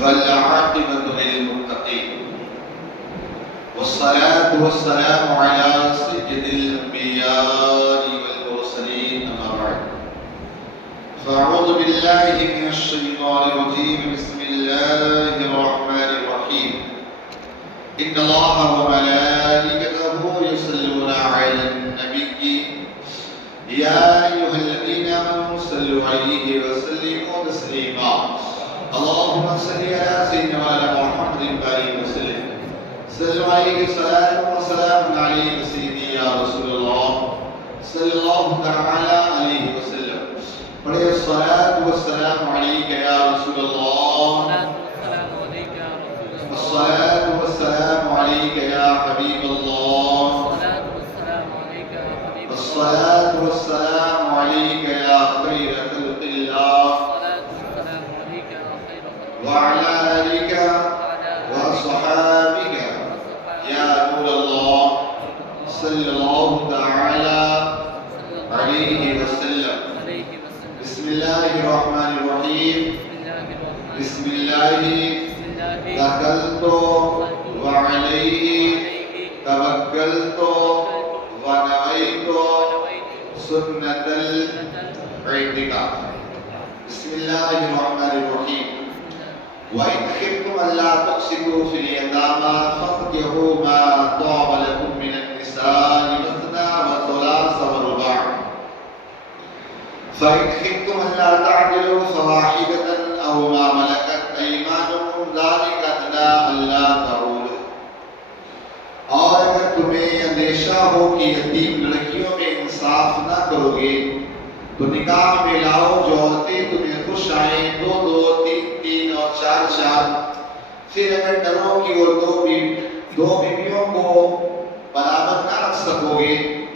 والعاقبة للمتقين والصلاة والسلام على سيد الأنبياء والمرسلين أما بعد فأعوذ بالله من الشيطان الرجيم بسم الله الرحمن الرحيم إن الله وملائكته يصلون على النبي يا أيها الذين آمنوا صلوا عليه وسلموا تسليما اللهم صل على سيدنا وعلى محمد وآله وسلم صلوا عليه الصلاة والسلام عليك سيدي يا رسول الله صلى الله تعالى عليه وسلم پڑھے الصلاة والسلام عليك يا رسول الله الصلاة والسلام عليك يا حبيب الله الصلاة والسلام عليك يا خير خلق الله وعلى آلك وصحابك يا نور الله صلى الله تعالى عليه وسلم بسم الله الرحمن الرحيم بسم الله دخلت وعليه توكلت ونويت سنة الاعتكاف بسم الله الرحمن الرحيم وإن خفتم ألا تقسطوا في اليتامى فانكحوا ما طاب لكم من النساء مثنى وثلاث ورباع فإن خفتم ألا تعدلوا فواحدة أو ما ملكت أيمانكم ذلك أدنى ألا تعولوا اور اگر تمہیں اندیشہ ہو کہ یتیم لڑکیوں میں انصاف نہ کرو گے تو نکاح میں لاؤ جو عورتیں تمہیں خوش آئیں، دو دو، تین تین اور چار چار۔ پھر اگر ڈرو کہ وہ دو بیویوں کو برابر نہ رکھ سکو گے،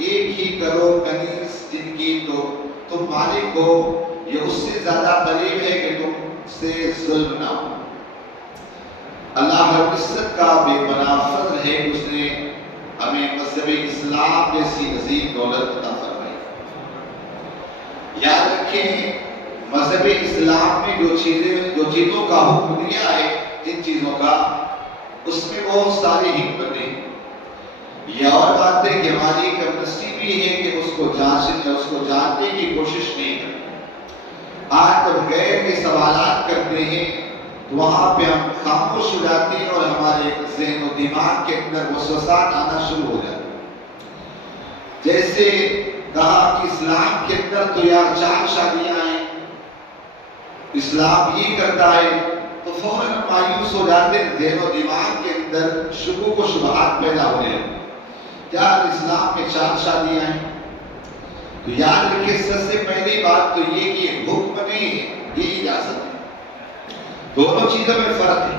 ایک ہی کرو کنیز جن کی تو تم مالک ہو، یہ اس سے زیادہ قریب ہے کہ تم سے ظلم نہ ہو۔ اللہ رب العزت کا بے پناہ فضل ہے کہ اس نے ہمیں مذہب اسلام جیسی عظیم دولت عطا فرمائی۔ یاد رکھیں مذہب اسلام میں جو چیزوں کا حکم دیا ہے، جن چیزوں کا، اس میں بہت ساری حکمتیں۔ یہ اور بات ہے کہ ہماری کم نصیبی ہے کہ اس کو جاننے کی کوشش نہیں کرتے۔ آج جب غیر کے سوالات کرتے ہیں تو وہاں پہ ہم خاموش ہو جاتے ہیں اور ہمارے ذہن و دماغ کے اندر وسوسات آنا شروع ہو جاتے ہیں۔ جیسے کہا کہ اسلام کے اندر تو یار 4 شادیاں ہیں، اسلام ہی کرتا ہے، تو فوراً مایوس ہو جاتے ہیں، ذہن و دماغ کے اندر شکوک و شبہات پیدا ہونے لگتے ہیں۔ کیا اسلام میں 4 شادیاں ہیں؟ تو یاد رکھیں سب سے پہلی بات تو یہ کہ حکم نہیں ہے، یہ اجازت ہے۔ دونوں چیزوں میں فرق ہے،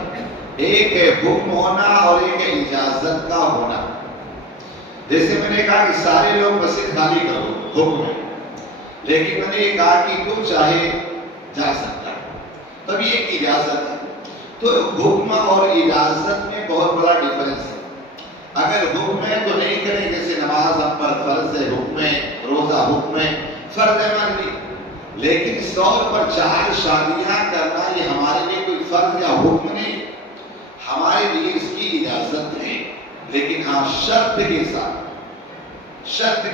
ایک ہے حکم ہونا اور ایک ہے اجازت کا ہونا۔ جیسے میں نے کہا کہ سارے لوگ مسجد خالی کرو، حکم ہے، لیکن میں نے یہ کہا کہ تو چاہے جا سکتا ہے، تب یہ ایک اجازت ہے۔ تو حکم اور اجازت میں بہت بڑا ڈیفرنس ہے۔ اگر حکم ہے تو نہیں کریں، جیسے نماز ہم پر فرض ہے، حکم ہے، روزہ حکم ہے، فرض ہے ہمارے لیے، لیکن اس طور پر 4 شادیاں کرنا یہ ہمارے لیے کوئی فرض یا حکم نہیں، ہمارے لیے اس کی اجازت ہے، لیکن ہاں شرط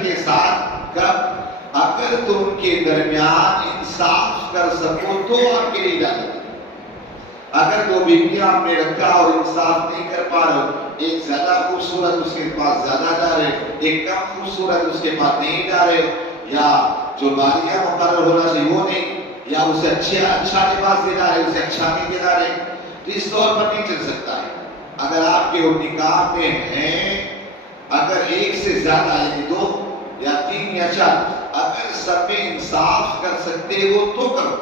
کے ساتھ کب؟ اگر تم کے درمیان انصاف کر سکو تو آپ کے لیے اجازت ہے۔ اگر 2 بیویاں آپ نے رکھا اور انصاف نہیں کر پا رہے، ایک زیادہ خوبصورت اس کے پاس زیادہ جا رہے، ایک کم خوبصورت اس کے پاس نہیں جا رہے، یا جو باریاں مقرر ہونا چاہیے وہ نہیں، یا اسے اچھا لباس دے رہا ہے، اسے اچھا نہیں دے رہا ہے، تو اس طور پر نہیں چل سکتا ہے۔ اگر آپ کے نکاح میں ہیں، اگر ایک سے زیادہ یعنی 2 یا 3 یا 4، اگر سب میں انصاف کر سکتے ہو تو کرو۔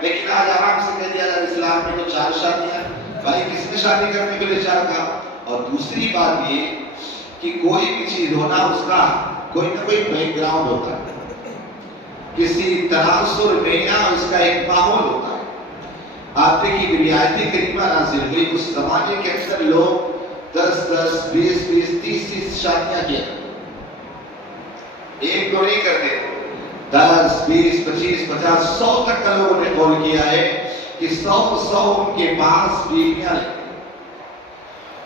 لیکن آج آرام سے کہہ دیا جائے اسلام میں تو 4 شادیاں، بھائی کس نے شادی کرنے کے لیے 4 کہا؟ اور دوسری بات یہ کہ کوئی بھی چیز ہونا اس کا کوئی نہ کوئی بیک گراؤنڈ ہوتا ہے، کسی تناظر میں یا اس کا ایک ماحول ہوتا ہے۔ آپ دیکھیے کہ آیت کریمہ نازل ہوئی اس زمانے کے اکثر لوگ 10 10 20 20 30 30 شادیاں کیا، ایک تو نہیں کرتے، 10 20 25 50 100 تک کا لوگوں نے قول کیا ہے کہ 100 ان کے پاس بیویاں رہتی،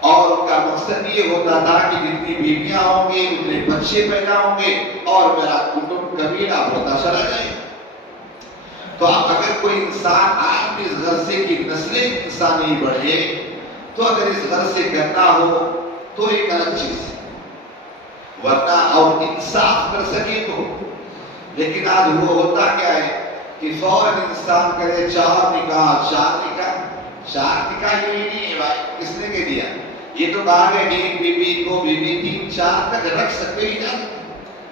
اور ان کا مقصد یہ ہوتا تھا کہ جتنی بیویاں ہوں گے اتنے بچے پیدا ہوں گے اور میرا کٹمب قبیلہ بڑھتا چلا جائے گا۔ تو اب اگر کوئی انسان آپ اس غرضے کی نسلیں انسانی بڑھے تو اگر اس غرض سے کرنا ہو تو ایک الگ چیز ہے، ورنہ اور انصاف کر سکے تو۔ لیکن آج وہ ہوتا کیا ہے کہ فوراً انسان کرے 4 نکاح 4 نکاح 4 نکاح، یہ نہیں ہے بھائی، کس نے کہہ دیا؟ یہ تو کہا گیا کہ 1 بیوی 2 بیوی 3 4 تک رکھ سکتے ہی جاتے،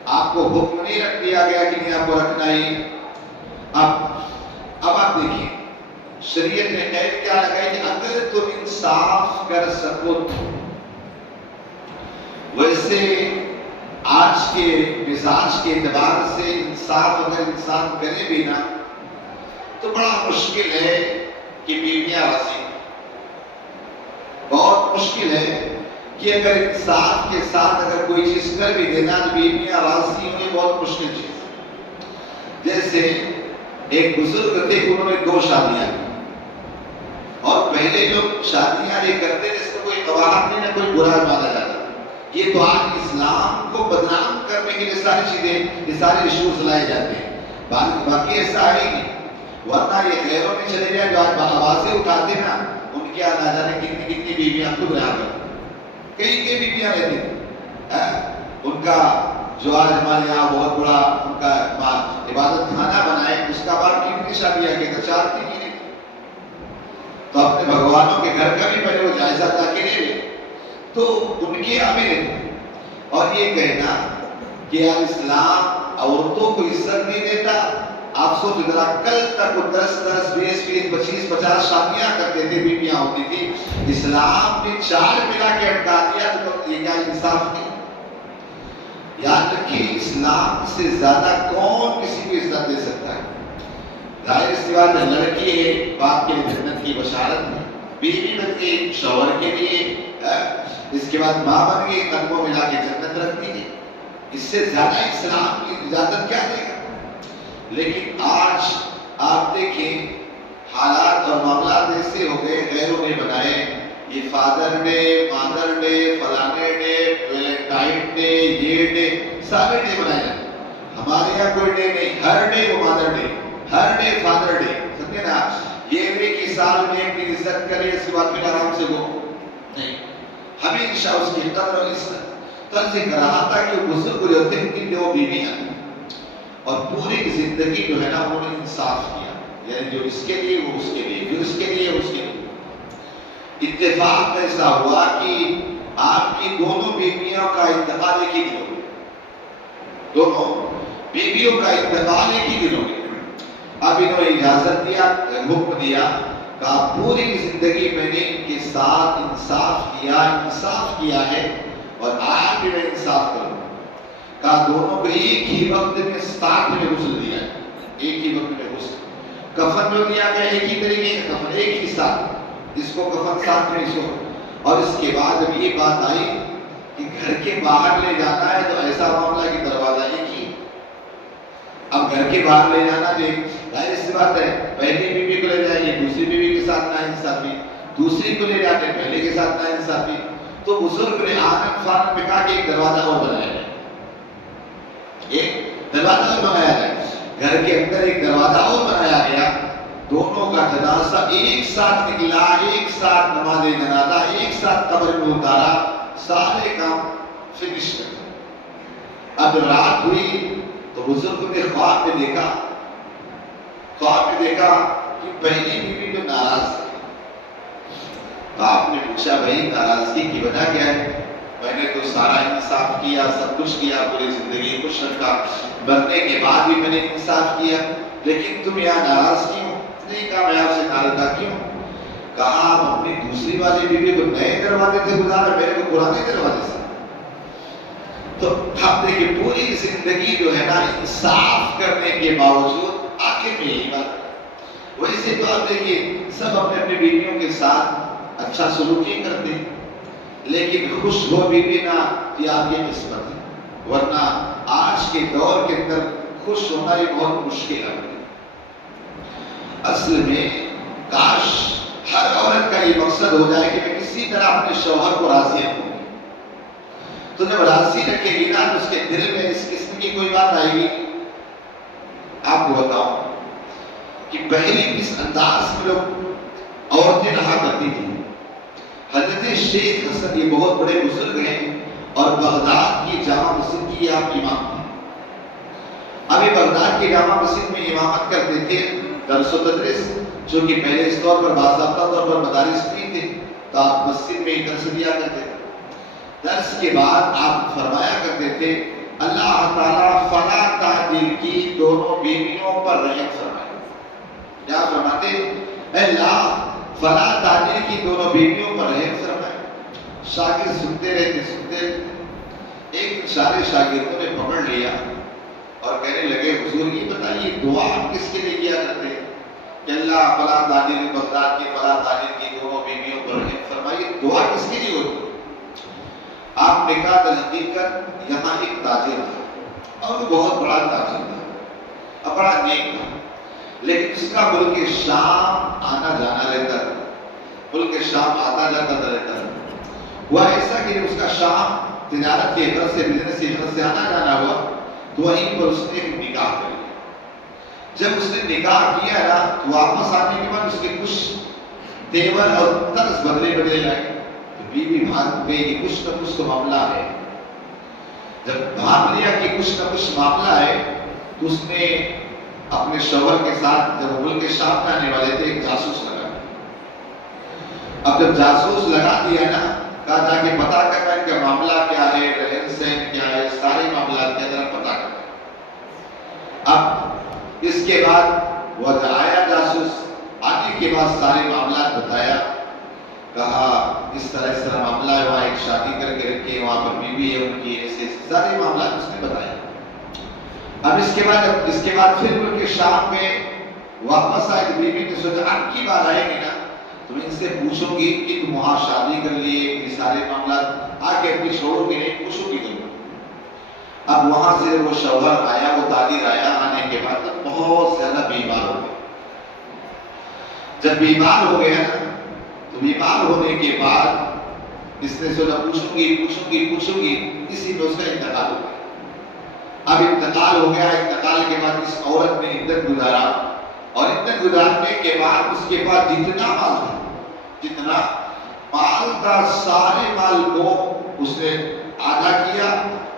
آپ کو حکم نہیں رکھ دیا گیا کہ نہیں آپ کو رکھنا ہی۔ اب آپ دیکھیں شریعت نے قید کیا لگائی کہ اگر تم انصاف کر سکو تو۔ ویسے آج کے مزاج کے اعتبار سے انصاف اگر انسان کرے بھی نا تو بڑا مشکل ہے کہ بیویاں راضی، بہت مشکل ہے کہ اگر انصاف کے ساتھ اگر کوئی چیز کر بھی دینا تو بیویاں راضی ہوں، یہ بہت مشکل چیز ہے۔ جیسے ایک بزرگ تھے، انہوں نے 2 شادیاں کی، اور پہلے جو شادیاں یہ کرتے تھے اس میں کوئی قواعد نہیں، نہ کوئی برا مانا جاتا۔ یہ تو آج اسلام کو بدنام کرنے کے لیے ساری چیزیں، یہ سارے ایشوز لائے جاتے ہیں، باقی ایسا ہے ہی نہیں۔ ورنہ یہ غیروں میں چلے جائیں جو آج آوازیں اٹھاتے نا، ان کے نہ جانے کتنی کتنی بیویاں خود رہا کرتی، کئی بیویاں رہتی تھیں۔ ان کا جو آج ہمارے یہاں بہت بڑا ان کا عبادت خانہ بنائے، اس کا بعد کتنی شادیاں کی تو 4 تھی نہیں، تو اپنے بھگوانوں کے گھر کا بھی پہلے وہ جائزہ جا کے لے لے، تو ان کے عامل ہیں۔ اور یہ کہنا کہ اسلام عورتوں کو عزت نہیں دیتا، آپ سوچ ذرا کل تک وہ 10 20 25 50 شادیاں کرتے تھے، بیویاں ہوتی تھی، اسلام نے 4 ملا کے اٹکا دیا، تو یہ کیا انصاف نہیں؟ یاد رکھیے اسلام سے زیادہ کون کسی کو عزت دے سکتا ہے؟ ظاہر سی بات ہے، لڑکی ہے باپ کے لیے جنت کی بشارت ہے، بیوی بن گئی شوہر کے لیے، اس کے بعد ماں بن گئی قدموں میں لا کے جنت رکھ دی گئی، اس سے زیادہ اسلام کی اجازت کیا دے گا؟ لیکن آج آپ دیکھیں حالات اور معاملات ایسے ہو گئے، غیروں نے بنائے، یہ فادر ڈے، مادر ڈے، فلانے ڈے، ویلنٹائن ڈے، یہ ڈے، سارے ڈے بنائے جاتے۔ ہمارے یہاں کوئی ڈے نہیں، ہر ڈے وہ مادر day, her day father day, سمجھے نا؟ یہ نہیں کہ سال میں ایک دن عزت کرے اس کے بعد پھر آرام سے وہ نہیں، ہمیشہ اس کی قدر اور عزت۔ کل ذکر رہا تھا کہ وہ بزرگ جو تھے ان کی 2 بیویاں اور پوری زندگی جو ہے نا انہوں نے انصاف کیا، یعنی جو اس کے لیے وہ اس کے لیے، جو اس کے لیے اس کے لیے۔ اتفاق ایسا ہوا کہ آپ کی دونوں بیویوں کا انتقال ایک ہی دن ہو گیا، دونوں بیویوں کا انتقال ایک ہی دن ہو گیا۔ اب انہوں نے اجازت دیا، حکم دیا کہ آپ پوری زندگی میں نے ان کے ساتھ انصاف کیا ہے اور آج بھی میں انصاف کروں۔ کہا دونوں کو ایک ہی وقت میں ساتھ میں غسل دیا ہے، ایک ہی وقت میں غسل، کفن جو دیا گیا ایک ہی طریقے کا کفن، ایک ہی ساتھ، اس کو کفن ساتھ میں اس کو۔ اور اس کے بعد جب یہ بات آئی کہ گھر کے باہر لے جانا ہے تو ایسا معاملہ کہ دروازہ ایک ہی، اب گھر کے باہر لے جانا جو ظاہر سی بات ہے، پہلی بیوی کو لے جائیں گے دوسری بیوی کے ساتھ ناانصافی، دوسری کو لے جاتے پہلے کے ساتھ ناانصافی، تو بزرگ نے آنن فانن میں کہا کہ ایک دروازہ اور بنایا جائے، ایک دروازہ اور بنایا جائے، گھر کے اندر ایک دروازہ اور بنایا گیا، دونوں کا جنازہ ایک ساتھ نکلا، ایک ساتھ نماز جنازہ ایک ساتھ قبر میں اتارا، سارے کام فنش کر۔ اب رات ہوئی تو بزرگ نے خواب میں دیکھا کہ پہلی بیوی تو ناراض ہے۔ آپ نے پوچھا بھائی ناراضگی کی وجہ کیا ہے؟ میں نے تو سارا انصاف کیا، سب کچھ کیا، پوری زندگی خوش رکھا، مرنے کے بعد بھی میں نے انصاف کیا، لیکن تم یہاں ناراض کیوں؟ نہیں کہا میں آپ سے ناراض کیوں؟ کہا آپ اپنی دوسری والی بیوی کو نئے دروازے سے گزارا، میرے کو پرانے دروازے سے۔ تو آپ دیکھیں پوری زندگی جو ہے نا انصاف کرنے کے باوجود آخر میں یہی بات، ویسے تو آپ دیکھیے سب اپنے اپنے بیویوں کے ساتھ اچھا سلوکی کرتے ہیں، لیکن خوش ہو بیوی نہ یہ آپ کی قسمت ہے، ورنہ آج کے دور کے اندر خوش ہونا یہ بہت مشکل ہے۔ اصل میں کاش ہر عورت کا یہ مقصد ہو جائے کہ میں کسی طرح اپنے شوہر کو راضی رکھوں گی. تو جب راضی رکھے گی نا تو اس کے دل میں اس قسم کی کوئی بات آئے گی. آپ کو بتاؤں کہ پہلی کس انداز میں لوگ عورتیں رہا کرتی تھی. حضرت شیخ حسن یہ بہت بڑے بزرگ ہیں اور بغداد کی جامع مسجد کی آپ امام تھے. ابھی بغداد کی جامع مسجد میں امامت کرتے تھے، درس و تدریس، جو کہ پہلے اس طور پر باضابطہ طور پر مدارس نہیں تھے تو آپ مسجد میں ہی درس دیا کرتے تھے. درس کے بعد آپ فرمایا کرتے تھے اللہ تعالیٰ فلا تعدل کی دونوں بیویوں پر رحم فرمائے. کیا فرماتے؟ اے اللہ فلا تعدل کی دونوں بیویوں پر رحم فرمائے. شاگرد سنتے رہتے. ایک دن سارے شاگردوں نے پکڑ لیا اور کہنے لگے حضور یہ بتائیے دعا آپ کس کے لیے کیا کرتے ہیں کہ اللہ فلا تعدل بغداد کی فلا تعدل کی دونوں بیویوں پر رحم فرمائیے، دعا کس کے لیے ہوتی ہے؟ آپ نے کہا در حقیقت یہاں ایک تاجر تھا اور وہ بہت بڑا تاجر تھا اور بڑا نیک تھا، لیکن اس کا ملک شام آنا جانا رہتا تھا. ملک شام آتا جاتا رہتا تھا. ہوا ایسا کہ جب اس کا شام تجارت کے غرض سے بزنس کے غرض سے آنا جانا ہوا تو وہیں پر اس نے ایک نکاح کر لیا. جب اس نے نکاح کیا نا تو واپس آنے کے بعد اس کے کچھ تیور اور طرز بدلے لائے. بیوی بھاگ گئی کہ کچھ نہ کچھ تو معاملہ ہے. جب بھاگ لیا کہ کچھ نہ کچھ معاملہ ہے تو اس نے اپنے شوہر کے ساتھ جب ملک شام میں آنے والے تھے ایک جاسوس لگا. اب جب جاسوس لگا دیا نا کہا جا کے پتا کرنا ان کا معاملہ کیا ہے، رہن سہن کیا ہے، سارے معاملات کے اندر پتا کرنا. اب اس کے بعد وہ آیا جاسوس، آنے کے بعد سارے معاملات بتایا. کہا اس طرح معاملہ ہے، وہاں ایک شادی کر کے رکھے، وہاں پر بیوی ہے ان کی، ایسے سارے معاملات اس نے بتایا. اب اس کے بعد پھر ملک شام میں واپس آئے تو بیوی نے سوچا اب کی بار آئیں گے نا تو میں ان سے پوچھوں گی کہ تم وہاں شادی کر لیے، یہ سارے معاملات آ کے اپنی چھوڑو گی نہیں، پوچھو گی تم. اب وہاں سے وہ شوہر آیا، وہ تاجر آیا، آنے کے بعد بہت زیادہ بیمار ہو گیا. جب بیمار ہو گیا نا تو بیمار ہونے کے بعد اس نے سوچا پوچھوں گی، اسی میں اس کا انتقال ہو گیا. اب انتقال ہو گیا. انتقال کے بعد اس عورت نے عدت گزارا اور عدت گزارنے کے بعد اس کے پاس جتنا مال تھا سارے مال کو اس نے آدھا کیا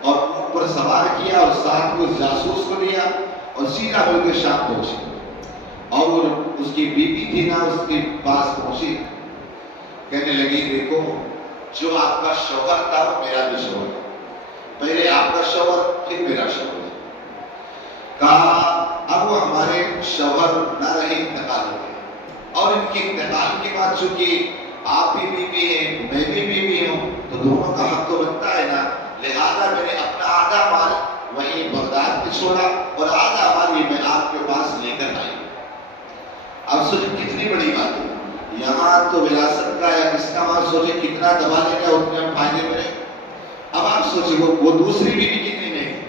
اور اوپر سوار کیا اور ساتھ کو جاسوس کو دیا اور سیدھا ملک شام پہنچی. اور وہ اس کی بیوی تھی نا اس کے پاس پہنچی، کہنے لگی دیکھو جو آپ کا شوہر تھا وہ میرا بھی شوہر تھا، پہلے آپ کا شوہر پھر میرا شوہر. کہا اب وہ ہمارے شوہر نہ رہے، انتقال ہو گئے اور ان کے انتقال کے بعد چونکہ آپ بھی بیوی ہیں میں بھی بیوی ہوں تو دونوں کا حق تو بنتا ہے نا، لہذا میں نے اپنا آدھا مال وہیں بغداد میں چھوڑا اور آدھا مال یہ میں آپ کے پاس لے کر آئی. اب سوچیں کتنی بڑی بات ہے. یہاں تو وراثت کا یا کس کا مال سوچے کتنا دبا لے گا اتنے فائدے میں. اب آپ سوچیں وہ دوسری بیوی کتنی نہیں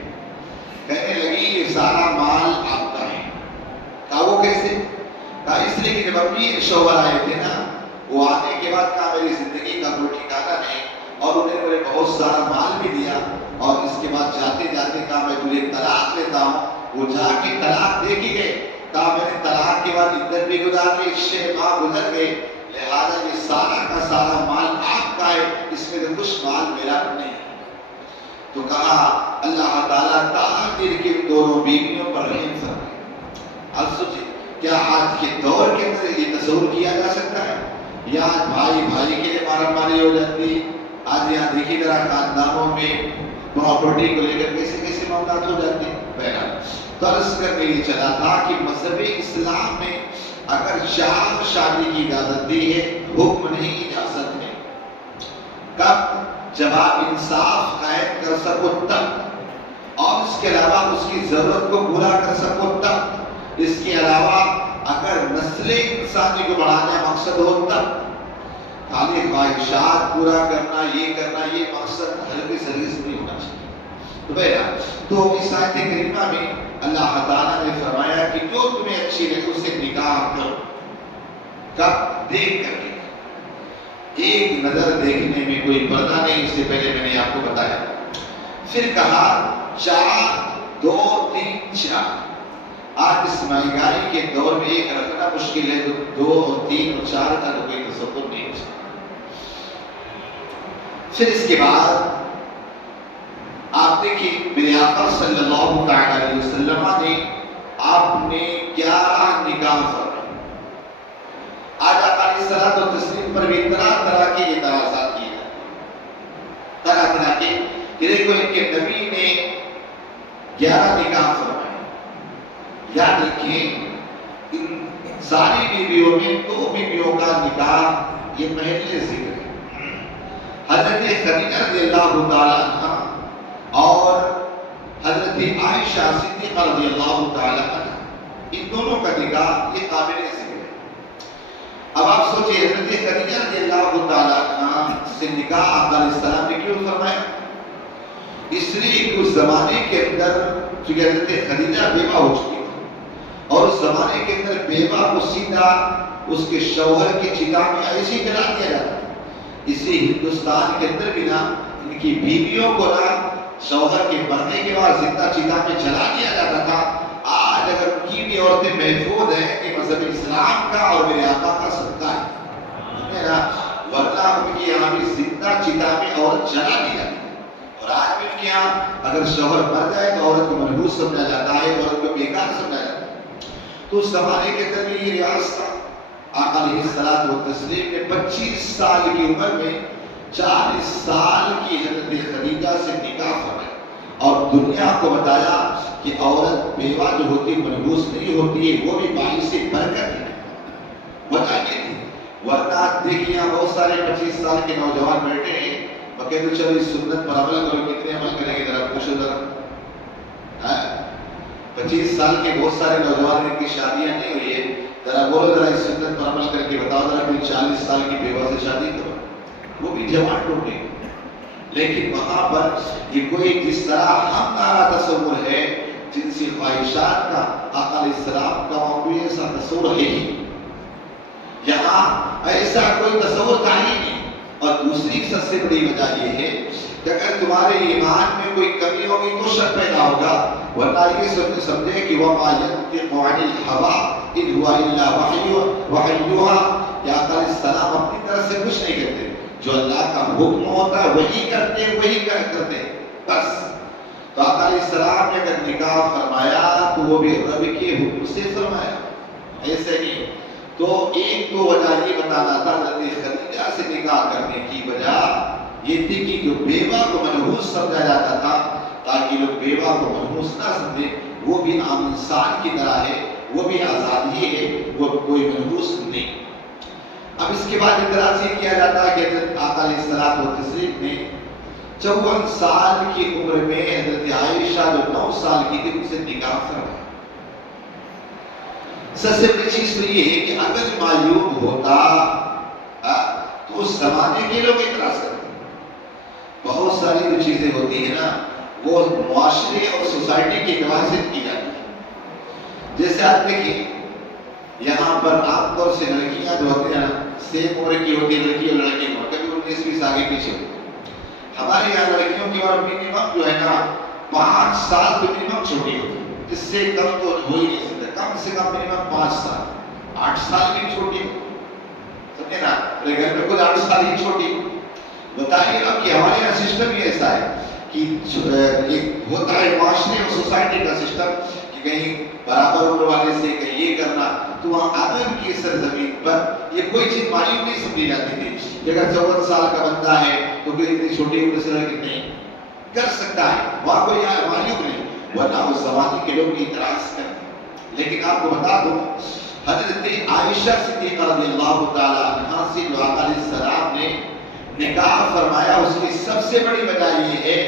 کہنے لگی یہ سارا مال آپ کا ہے. کہا وہ کیسے؟ کہا اس لیے کہ جب اپنی شوہر آئے تھے نا وہ آنے کے بعد کہا میری زندگی کا کوئی ٹھکانا نہیں اور انہوں نے مجھے بہت سارا مال بھی دیا اور اس کے بعد جاتے جاتے کہا میں تجھے طلاق لیتا ہوں. وہ جا کے طلاق دے کے گئے. کہا میں نے طلاق کے بعد عدت بھی گزار لی، 6 ماہ گزر گئے، لہذا یہ سارا کا سارا مال آپ کا ہے، اس میں سے کچھ مال میرا نہیں. تو کہا اللہ تعالیٰ تعدل کی دونوں بیویوں پر رحم فرمائے. اب سوچیں کیا آج کے دور کے اندر یہ تصور کیا جا سکتا ہے؟ یا بھائی بھائی کے لیے مارا ماری ہو جاتی. آج یہاں دیکھی طرح خاندانوں میں پراپرٹی کو لے کر کیسے معاملات ہو جاتے ہیں. بہرحال طرز کرنے یہ چلا تھا کہ مذہب اسلام میں اگر چار شادی کی اجازت دی ہے، حکم نہیں اجازت ہے. کب؟ جب آپ انصاف قائم کر سکو تب، اور اس کے علاوہ اس کی ضرورت کو پورا کر سکو تب. اس کے علاوہ اگر نسل انسانی کو بڑھانا مقصد ہو تب. خالی خواہشات پورا کرنا یہ مقصد ہرگز نہیں ہونا چاہیے. تو اس آیت کریمہ میں اللہ تعالیٰ نے فرمایا کہ جو تمہیں اچھی لگے اس سے نکاح کرو. کب؟ دیکھ کر کے، ایک نظر دیکھنے میں کوئی پردہ نہیں، اس سے پہلے میں نے آپ کو بتایا۔ پھر کہا 4 2 3 4۔ آج اس مہنگائی کے دور میں ایک رکھنا مشکل ہے، تو 2 اور 3 اور 4 کا تو کوئی تصور نہیں ہو سکتا۔ پھر اس کے بعد آپ دیکھیں میرے آقا صلی اللہ علیہ وسلم نے آپ نے 11 نکاح فرمائے۔ آج آقا علیہ الصلوۃ والتسلیم پر بھی طرح کے اعتراضات کیے جاتے ہیں، طرح کے کہ دیکھو ان کے نبی نے 11 نکاح فرمائے۔ یاد رکھیں ان ساری بیویوں میں 2 بیویوں کا نکاح یہ محل ذکر ہے، حضرت خدیجہ رضی اللہ تعالی عنہ اور حضرت عائشہ صدیقہ رضی اللہ تعالی عنہ، ان دونوں کا نکاح یہ قابل ذکر ہے۔ اب آپ سوچئے حضرت خدیجہ رضی اللہ تعالی عنہ سے نکاح آقا علیہ السلام نے کیوں فرمایا؟ اس لیے کہ اس زمانے کے اندر چونکہ حضرت خدیجہ بیوہ ہو چکی تھی، اور اس زمانے کے اندر بیوہ کو سیدھا اس کے شوہر کی چتا میں ایسے جلا دیا جاتا تھا۔ اسی ہندوستان کے اندر بھی نا ان کی بیویوں کو نا شوہر کے مرنے کے بعد زندہ چتا میں جلا دیا جاتا تھا۔ آج اگر ان کی بھی عورتیں محفوظ ہیں کہ مذہب اسلام کا اور میرے آقا کا صدقہ ہے نا، ورنہ ان کی یہاں بھی زندہ چتا میں عورت جلا دی جاتی ہے۔ اور آج بھی ان کے یہاں اگر شوہر مر جائے تو عورت کو منحوس سمجھا جاتا ہے، عورت کو بیکار سمجھا جاتا ہے۔ تو اس زمانے کے اندر بھی یہ رواج تھا۔ آقا علیہ الصلوۃ والتسلیم نے 25 سال کی عمر میں 40 سال کی حضرت خدیجہ سے نکاح فرمایا اور دنیا کو بتایا کہ عورت بیوہ جو ہوتی منحوس نہیں ہوتی ہے، وہ بھی باعث برکت ہے، وجہ یہ تھی۔ ورنہ دیکھیے یہاں بہت سارے 25 سال کے نوجوان بیٹھے ہیں، وہ کہتے ہیں چلو اس سنت پر عمل کرو، کتنے عمل کریں گے ذرا پوچھو ذرا۔ 25 سال کے بہت سارے نوجوان ان کی شادیاں نہیں ہوئی ہے، ذرا بولو ذرا اس سنت پر عمل کر کے بتاؤ ذرا کوئی 40 سال کی بیوہ سے شادی کرو، وہ بھی جوان ٹوٹے۔ لیکن وہاں پر یہ کوئی جس طرح ہم نارا تصور ہے جنسی خواہشات کا، آقا علیہ السلام کا وہاں کوئی ایسا تصور ہے ہی، یہاں ایسا کوئی تصور تھا ہی نہیں۔ اور دوسری سب سے بڑی وجہ یہ ہے کہ اگر تمہارے ایمان میں کوئی کمی ہوگی تو شک پیدا ہوگا، ورنہ یہ سمجھے کہ وَمَا يَنطِقُ عَنِ الْهَوَىٰ إِنْ هُوَ إِلَّا وَحْيُوحَىٰ، کہ آقا علیہ السلام اپنی طرف سے کچھ نہیں کرتے، جو اللہ کا حکم ہوتا ہے وہی کرتے وہی کرتے بس۔ تو آقا علیہ السلام نے اگر نکاح فرمایا تو وہ بھی رب کے حکم سے فرمایا، ایسے نہیں۔ تو ایک تو وجہ یہ بتانا تھا حضرت خدیجہ سے نکاح کرنے کی وجہ یہ تھی کہ جو بیوہ کو منحوس سمجھا جاتا تھا، تاکہ لوگ بیوہ کو منحوس نہ سمجھے، وہ بھی عام انسان کی طرح ہے، وہ بھی آزادی ہے، وہ کوئی منحوس نہیں۔ اب اس کے بعد اعتراض یہ کیا جاتا ہے کہ حضرت آقا علیہ الصلوۃ والتسلیم نے 54 سال کی عمر میں حضرت عائشہ جو 9 سال کی تھی ان سے نکاح فرمایا۔ سب سے بڑی چیز تو یہ ہے کہ اگر معیوب ہوتا تو اس زمانے کے لوگ اعتراض کرتے۔ بہت ساری جو چیزیں ہوتی ہیں نا وہ معاشرے اور سوسائٹی کے اعتبار سے کی جاتی ہیں۔ جیسے آپ دیکھیں یہاں پر عام طور سے لڑکیاں جو ہوتی ہیں نا سیم عمر کی ہوتی ہیں، لڑکی اور لڑکی عمر کبھی 19-20 آگے پیچھے ہوتی ہے۔ ہمارے یہاں لڑکیوں کی عمر منیمم جو ہے نا 5 سال تو منیمم چھوٹی ہوتی ہے، اس سے کم تو ہو ہی نہیں سکتا، کم سے کم منیمم 5 سال، 8 سال بھی چھوٹی ہو، سمجھے نا، میرے گھر میں خود 8 سال ہی چھوٹی ہو۔ بتائیے اب کہ ہمارے یہاں سسٹم ہی ایسا ہے کہ ایک ہوتا ہے معاشرے اور سوسائٹی کا سسٹم کہ کہیں برابر عمر والے سے کہیں یہ کرنا، تو وہاں آدم کی سرزمین پر یہ کوئی چیز معیوب نہیں سمجھی جاتی تھی کہ اگر 54 سال کا بندہ ہے تو پھر اتنی چھوٹی عمر سے لڑکی نہیں کر سکتا ہے، وہاں کوئی معیوب نہیں، ورنہ اس زمانے کے لوگ اعتراض کرتے۔ لیکن آپ کو بتا دوں حضرت عائشہ صدیقہ رضی اللہ تعالی عنہا سے جو آقا علیہ السلام نے نکاح فرمایا، اس کی سب سے بڑی وجہ یہ ہے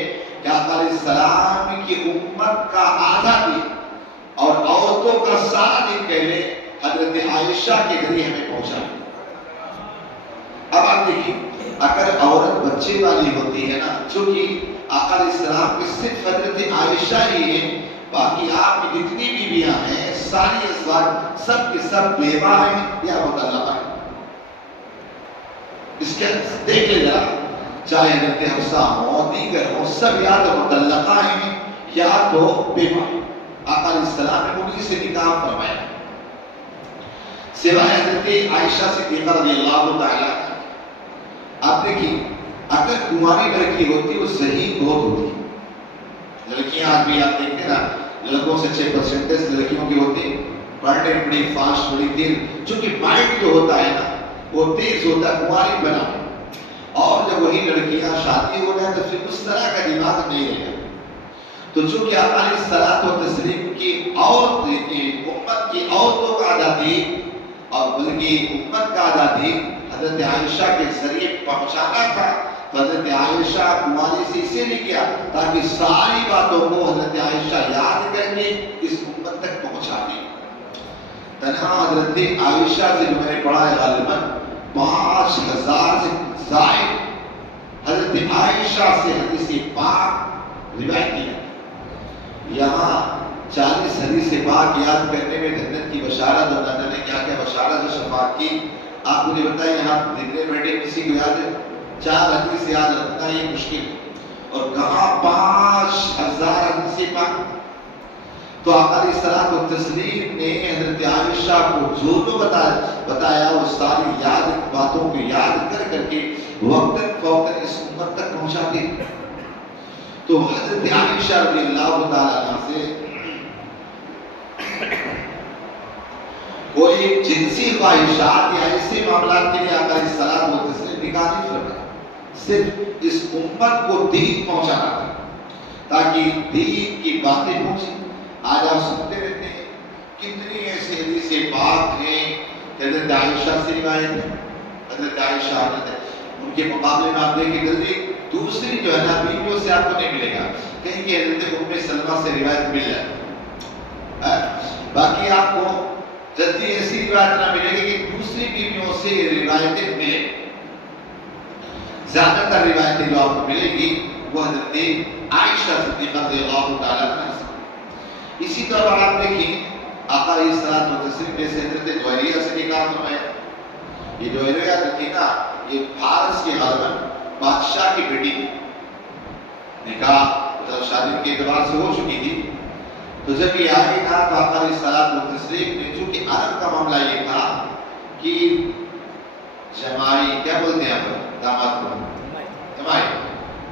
کہ آقا علیہ السلام کی امت کا آدھا دن اور عورتوں کا سارا دن پہلے حضرت عائشہ کے ذریعے ہمیں پہنچا۔ اب آپ دیکھیں اگر عورت بچے والی ہوتی ہے نا، چونکہ آقا علیہ السلام کی صرف حضرت عائشہ ہی ہے، باقی آپ کی جتنی بیویاں ہیں ساری ازواج سب کے سب بیوہ ہیں یا مطلقہ ہیں، اس کے دیکھ لے ذرا، چاہے حضرت حفصہ ہوں دیگر ہوں، سب یا تو مطلقہ ہیں یا تو بیوہ۔ آقا علیہ السلام نے انہی سے نکاح فرمایا، سوائے حضرت عائشہ صدیقہ رضی اللہ تعالیٰ۔ آپ دیکھیں اگر کنواری لڑکی ہوتی وہ ذہین بہت ہوتی، لڑکیاں آج بھی آپ دیکھتے نا لڑکوں سے 6% لڑکیوں کی ہوتی، پڑھنے میں بڑی فاسٹ بڑی تیز، چونکہ مائنڈ جو ہوتا ہے نا وہ تیز ہوتا ہے کنواری بنا، اور جب وہی لڑکیاں شادی ہو جائے تو پھر اس طرح کا دماغ نہیں رہے گا۔ تو چونکہ آقا علیہ الصلوۃ والتسلیم کی عورت امت کی عورتوں کا عادت تھی، اور بلکہ امت کا عادت تھی حضرت عائشہ کے ذریعے پہنچانا تھا، تو حضرت عائشہ کنواری سے اسے نہیں کیا تاکہ ساری باتوں کو حضرت عائشہ یاد کر کے اس امت تک پہنچا دی۔ تنہا حضرت عائشہ سے جو میں نے پڑھا ہے غالباً 5000 سے زائد حضرت عائشہ سے حدیث پاک روایت کی ہے۔ یہاں 40 حدیث پاک یاد کرنے میں جنت کی بشارت اور جنت نے کیا کیا بشارت اور شفاعت کی، آپ مجھے بتائیں یہاں ذکر بیٹھے کسی کو یاد ہے؟ 4 حدیث یاد رکھنا یہ مشکل، اور کہاں 5000 حدیث پاک۔ تو آقا علیہ الصلوۃ والتسلیم نے حضرت عائشہ کو جو جو بتایا وہ ساری یاد باتوں کو یاد کر کر کے وقتاً فوقاً اس امت تک پہنچا دی۔ تو حضرت عائشہ رضی اللہ تعالیٰ عنہ سے کوئی جنسی خواہشات یا ایسے معاملات کے لیے آقا علیہ الصلوۃ والتسلیم نکاح نہیں فرمایا، صرف اس امت کو دین پہنچانا تھا تاکہ دین کی باتیں پہنچیں۔ آج آپ سنتے رہتے ہیں کتنی ایسی حدیث پاک ہیں حضرت عائشہ سے روایت ہے، حضرت عائشہ ان کے مقابلے میں آپ دیکھیں جلدی دوسری جو ہے نا بیویوں سے آپ کو نہیں ملے گا، کہیں کہ حضرت ام سلمہ سے روایت مل جائے، باقی آپ کو جلدی ایسی روایت نہ ملے گی کہ دوسری بیویوں سے روایتیں ملے۔ زیادہ تر روایتیں جو آپ کو ملے گی وہ حضرت عائشہ صدیقہ رضی اللہ تعالیٰ عنہ۔ اسی طرح پر آپ دیکھیں آقا علیہ الصلوۃ والتسلیم نے حضرت جویریہ سے نکاح فرمایا۔ یہ جویریہ جو تھی نا یہ فارس کے غالباً بادشاہ کی بیٹی تھی، نکاح مطلب شادی کے اعتبار سے ہو چکی تھی۔ تو جب یہ آئی نا تو آقا علیہ الصلوۃ والتسلیم نے، چونکہ عرب کا معاملہ یہ تھا کہ جمائی کیا بولتے ہیں آپ داماد کو، جمائی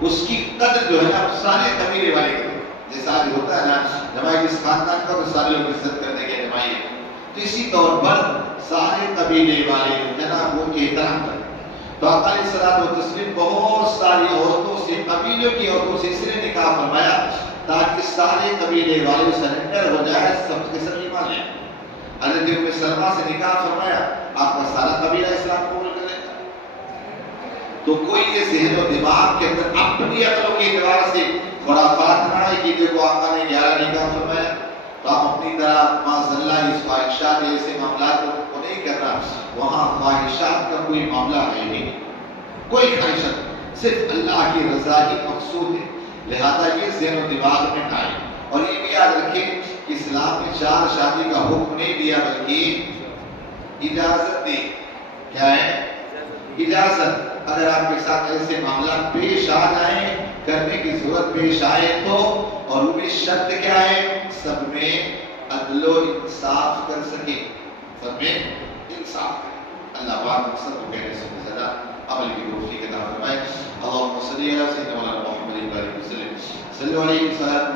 اس کی قدر جو ہے نا سارے قبیلے والے کرتے، جیسا آج ہوتا ہے نا جمائی کس خاندان کا تو سارے لوگ عزت کرتے کہ جمائی ہے، تو اسی طور پر سارے قبیلے والے جو ہے نا وہ احترام کرتے۔ تو آقا علیہ الصلوۃ والتسلیم بہت ساری عورتوں سے قبیلوں کی عورتوں سے اس نے نکاح فرمایا تاکہ سارے قبیلے والے سرنڈر ہو جائے، سب کے سب ایمان لیں۔ حضرت ام سلمہ سے نکاح فرمایا، آپ کا سارا قبیلہ اسلام قبول کر لے گا۔ تو کوئی یہ ذہن و دماغ کے اندر اپنی عقلوں کے اعتبار سے خرافات نہ ہے کہ دیکھو آقا نے 11 نکاح فرمایا تو آپ اپنی طرح معاذاللہ اس خواہشات ایسے معاملات کو نہیں کرنا۔ وہاں خواہشات کا کوئی معاملہ ہے ہی نہیں، کوئی خواہشات، صرف اللہ کی رضا ہی مقصود ہے، لہذا یہ ذہن و دماغ میں نہ آئے۔ اور یہ بھی یاد رکھیں کہ اسلام نے 4 شادی کا حکم نہیں دیا بلکہ اجازت دی۔ کیا ہے؟ اجازت۔ اگر آپ کے ساتھ ایسے معاملات پیش آ جائیں، کرنے کی ضرورت پیش آئے تو، اور وہ بھی شرط کیا ہے؟ سب میں عدل و انصاف کر سکے، سب میں انصاف کرے۔ اللہ پاک مقصد کو کہنے سے زیادہ عمل کی توفیق عطا فرمائے۔ اللہم صلی علی سیدنا محمد و علی آلہ وسلم، صلی علیہ وسلم۔